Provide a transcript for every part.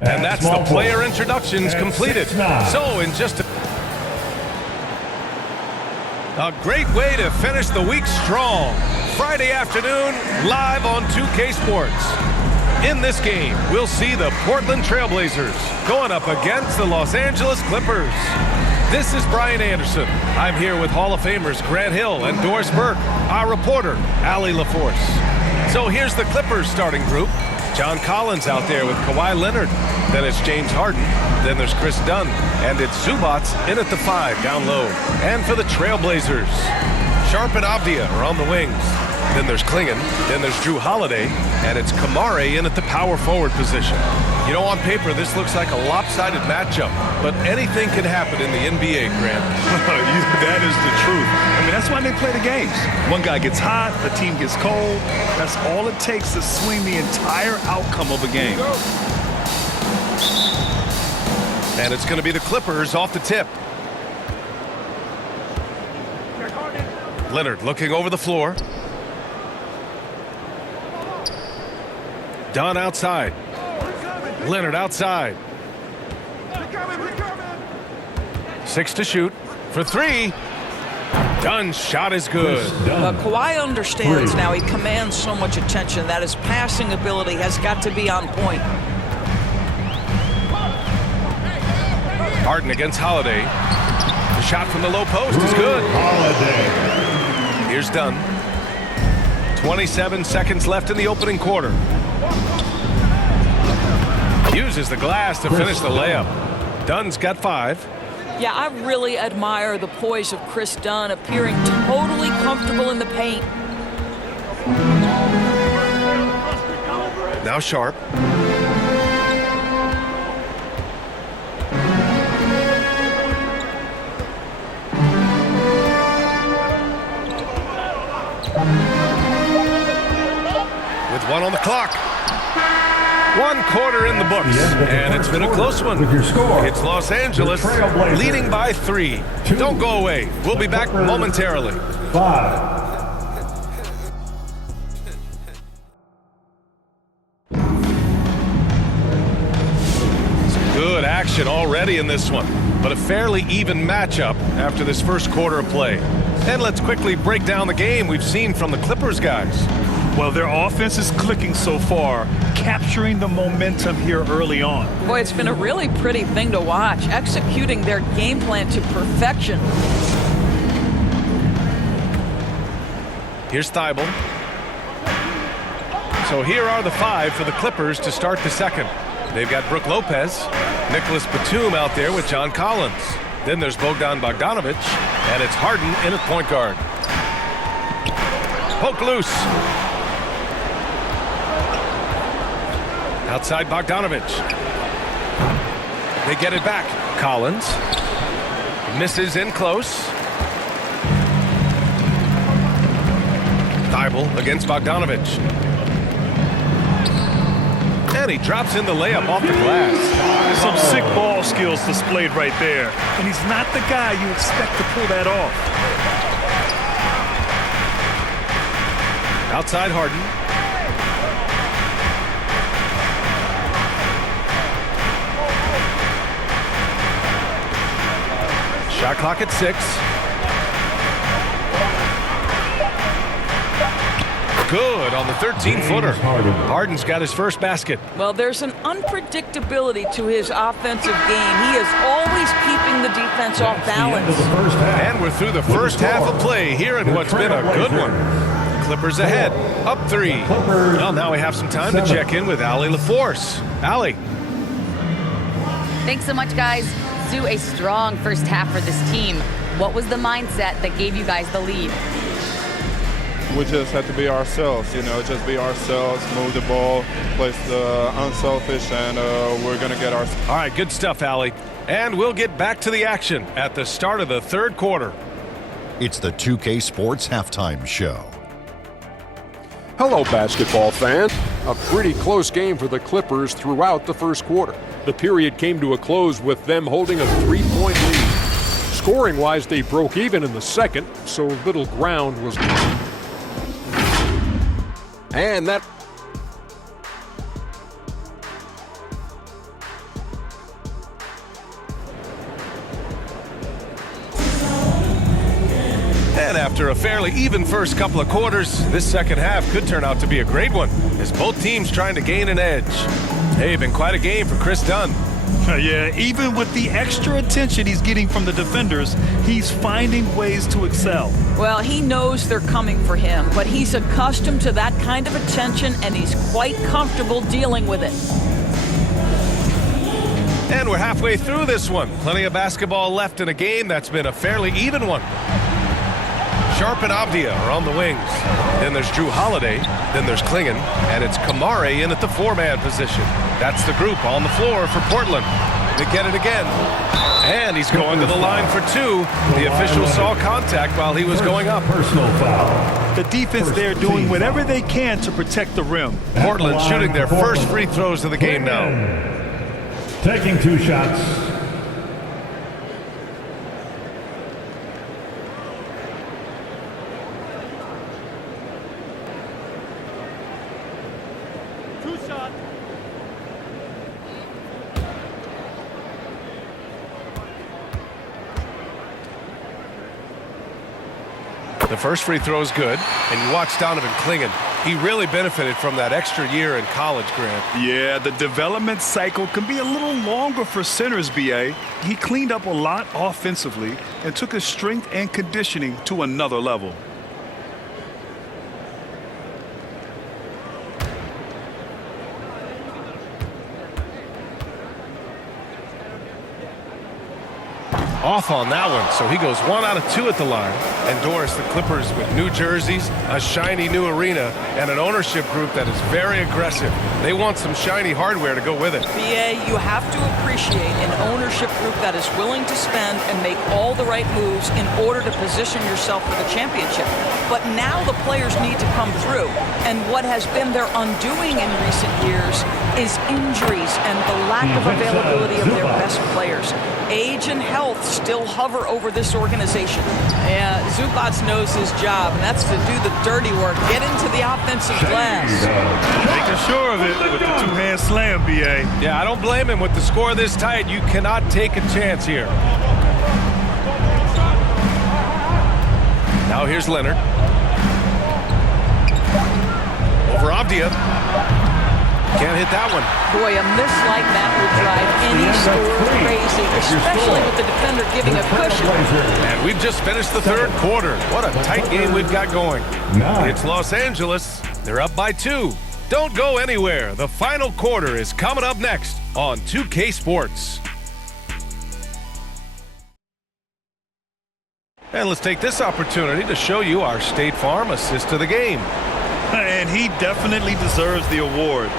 And that's the player introductions completed. 6'9". So in just a great way to finish the week strong. Friday afternoon, live on 2K Sports. In this game, we'll see the Portland Trailblazers going up against the Los Angeles Clippers. This is Brian Anderson. I'm here with Hall of Famers Grant Hill and Doris Burke, our reporter, Allie LaForce. So here's the Clippers starting group. John Collins out there with Kawhi Leonard. Then it's James Harden. Then there's Chris Dunn. And it's Zubac in at the 5 down low. And for the Trailblazers, Sharp and Avdija are on the wings. Then there's Klingon. Then there's Drew Holiday. And it's Kamare in at the power forward position. You know, on paper, this looks like a lopsided matchup. But anything can happen in the NBA, Grant. That is the truth. I mean, that's why they play the games. One guy gets hot, the team gets cold. That's all it takes to swing the entire outcome of a game. And it's going to be the Clippers off the tip. Leonard looking over the floor. Dunn outside. Leonard outside. 6 to shoot. For 3. Dunn's shot is good. Kawhi understands now. He commands so much attention that his passing ability has got to be on point. Harden against Holiday. The shot from the low post is good. Holiday. Here's Dunn. 27 seconds left in the opening quarter. Uses the glass to finish the layup. Dunn's got 5. Yeah, I really admire the poise of Chris Dunn, appearing totally comfortable in the paint. Now Sharp. With 1 on the clock. 1 quarter in the books, and it's been a close one. With your score, it's Los Angeles leading by 3. Don't go away. We'll be back momentarily. 5. Some good action already in this one, but a fairly even matchup after this first quarter of play. And let's quickly break down the game we've seen from the Clippers guys. Well, their offense is clicking so far, capturing the momentum here early on. Boy, it's been a really pretty thing to watch, executing their game plan to perfection. Here's Thibault. So here are the 5 for the Clippers to start the second. They've got Brook Lopez, Nicholas Batum out there with John Collins. Then there's Bogdan Bogdanovic, and it's Harden in at point guard. Poke loose. Outside Bogdanovic. They get it back. Collins misses in close. Thibault against Bogdanovic. And he drops in the layup off the glass. Some sick ball skills displayed right there. And he's not the guy you expect to pull that off. Outside Harden. Shot clock at 6. Good on the 13-footer. Harden's got his first basket. Well, there's an unpredictability to his offensive game. He is always keeping the defense off balance. And we're through the first half of play here in what's been a good one. Clippers ahead, up 3. Well, now we have some time to check in with Allie LaForce. Allie. Thanks so much, guys. Sue, a strong first half for this team. What was the mindset that gave you guys the lead? We just have to be ourselves, just be ourselves, move the ball, play unselfish, and we're going to get our... All right, good stuff, Allie. And we'll get back to the action at the start of the third quarter. It's the 2K Sports Halftime Show. Hello, basketball fans. A pretty close game for the Clippers throughout the first quarter. The period came to a close with them holding a 3-point lead. Scoring-wise, they broke even in the second, so little ground was... after a fairly even first couple of quarters, this second half could turn out to be a great one, as both teams trying to gain an edge. Hey, been quite a game for Chris Dunn. Yeah, even with the extra attention he's getting from the defenders, he's finding ways to excel. Well, he knows they're coming for him, but he's accustomed to that kind of attention, and he's quite comfortable dealing with it. And we're halfway through this one. Plenty of basketball left in a game that's been a fairly even one. Sharp and Avdija are on the wings. Then there's Drew Holiday. Then there's Klingon. And it's Kamare in at the four-man position. That's the group on the floor for Portland. They get it again. And he's going to the line for two. The official saw contact while he was going up. Personal foul. The defense there doing whatever they can to protect the rim. Portland shooting their first free throws of the game now. Taking 2 shots. The first free throw is good, and you watch Donovan Klingon. He really benefited from that extra year in college, Grant. Yeah, the development cycle can be a little longer for centers, B.A. He cleaned up a lot offensively and took his strength and conditioning to another level. Off on that one, so he goes 1 out of 2 at the line. And Doris, the Clippers with new jerseys, a shiny new arena, and an ownership group that is very aggressive. They want some shiny hardware to go with it. BA, you have to appreciate an ownership group that is willing to spend and make all the right moves in order to position yourself for the championship. But now the players need to come through. And what has been their undoing in recent years is injuries and the lack of availability of their best players. Age and health still hover over this organization. Yeah, Zubac knows his job, and that's to do the dirty work. Get into the offensive glass. Making sure of it with the two-hand slam, B.A. Yeah, I don't blame him. With the score this tight, you cannot take a chance here. Now here's Leonard. Over Avdija. Can't hit that one. Boy, a miss like that would drive any scorer crazy, especially with the defender giving a cushion. And we've just finished the third quarter. What a tight game we've got going. It's Los Angeles. They're up by 2. Don't go anywhere. The final quarter is coming up next on 2K Sports. And let's take this opportunity to show you our State Farm assist to the game. And he definitely deserves the award.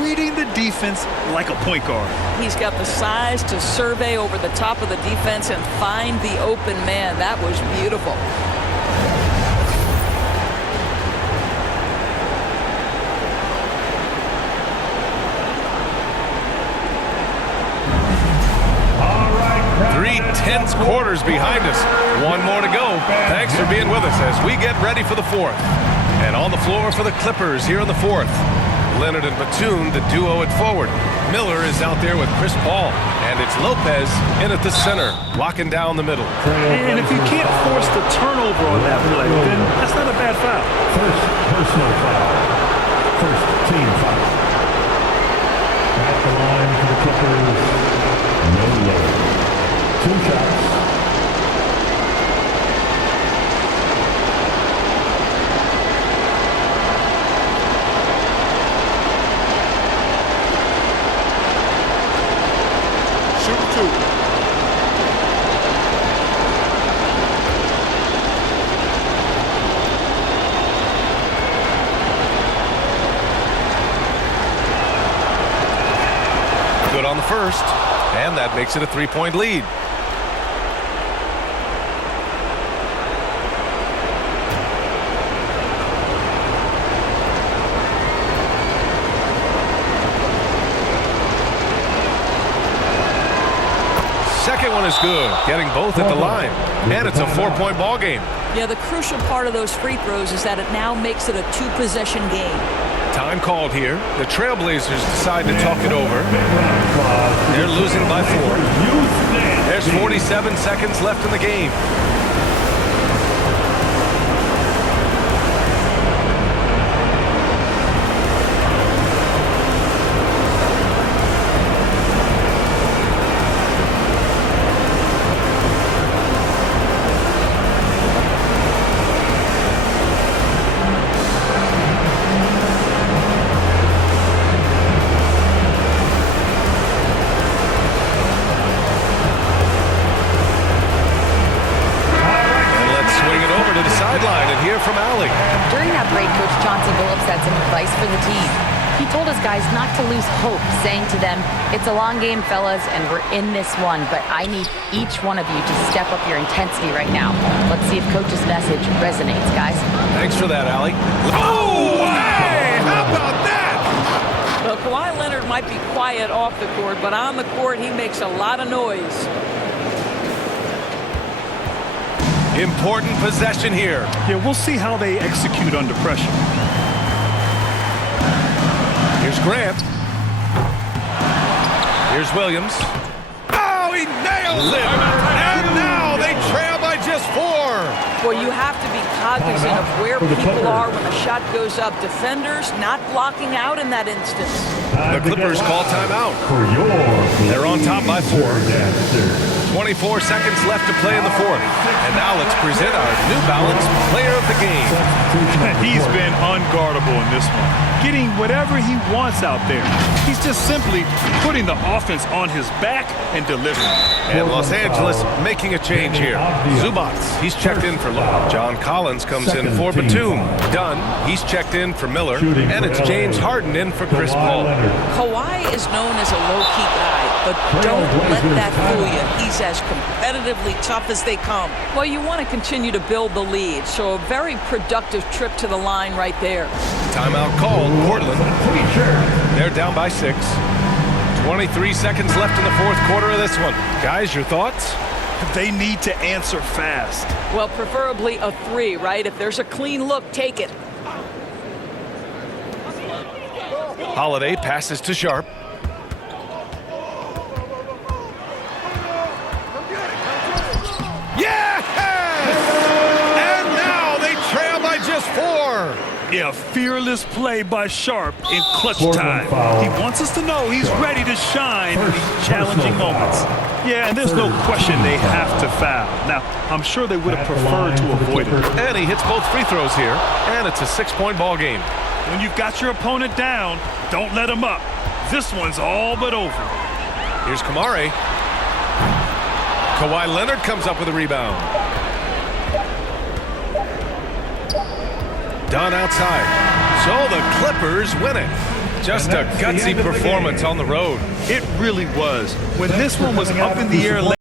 Reading the defense like a point guard. He's got the size to survey over the top of the defense and find the open man. That was beautiful. All right. 3 tense quarters behind us. 1 more to go. Thanks for being with us as we get ready for the 4th. And on the floor for the Clippers here in the 4th. Leonard and Batum, the duo at forward. Miller is out there with Chris Paul. And it's Lopez in at the center, locking down the middle. And if you can't force the turnover on that play, then that's not a bad foul. First personal foul. First team foul. At the line for the Clippers. No low. 2 shots. Good on the first, and that makes it a 3-point lead. Second one is good, getting both at the line. And it's a 4-point ball game. Yeah, the crucial part of those free throws is that it now makes it a 2-possession game. Time called here. The Trailblazers decide to talk it over. They're losing by 4. There's 47 seconds left in the game. advice for the team. He told his guys not to lose hope, saying to them, "It's a long game, fellas, and we're in this one, but I need each one of you to step up your intensity right now." Let's see if Coach's message resonates, guys. Thanks for that, Allie. Oh, hey! How about that? Well, Kawhi Leonard might be quiet off the court, but on the court, he makes a lot of noise. Important possession here. Yeah, we'll see how they execute under pressure. Here's Grant. Here's Williams. Oh, he nails it! And now they trail by just 4. Well, you have to be cognizant of where people are when the shot goes up. Defenders not blocking out in that instance. The Clippers call timeout. They're on top by 4. 24 seconds left to play in the 4th. And now let's present our New Balance Player of the Game. He's been unguardable in this one, getting whatever he wants out there. He's just simply putting the offense on his back and delivering. And Los Angeles making a change here. Zubac, he's checked in for Lowe. John Collins comes in for Batum. Dunn, he's checked in for Miller. And it's James Harden in for Chris Paul. Kawhi is known as a low-key guy, but don't let that fool you. He's as competitively tough as they come. Well, you want to continue to build the lead, so a very productive trip to the line right there. Timeout called, Portland. They're down by 6. 23 seconds left in the 4th quarter of this one. Guys, your thoughts? They need to answer fast. Well, preferably a 3, right? If there's a clean look, take it. Holiday passes to Sharp. Yes! And now they trail by just 4. Yeah, fearless play by Sharp in clutch time. He wants us to know he's ready to shine in these challenging moments. Yeah, and there's no question they have to foul. Now, I'm sure they would have preferred to avoid it. And he hits both free throws here, and it's a 6-point ball game. When you've got your opponent down, don't let him up. This one's all but over. Here's Kamari. Kawhi Leonard comes up with a rebound. Dunn outside. So the Clippers win it. Just a gutsy performance on the road. It really was. When this one was up in the air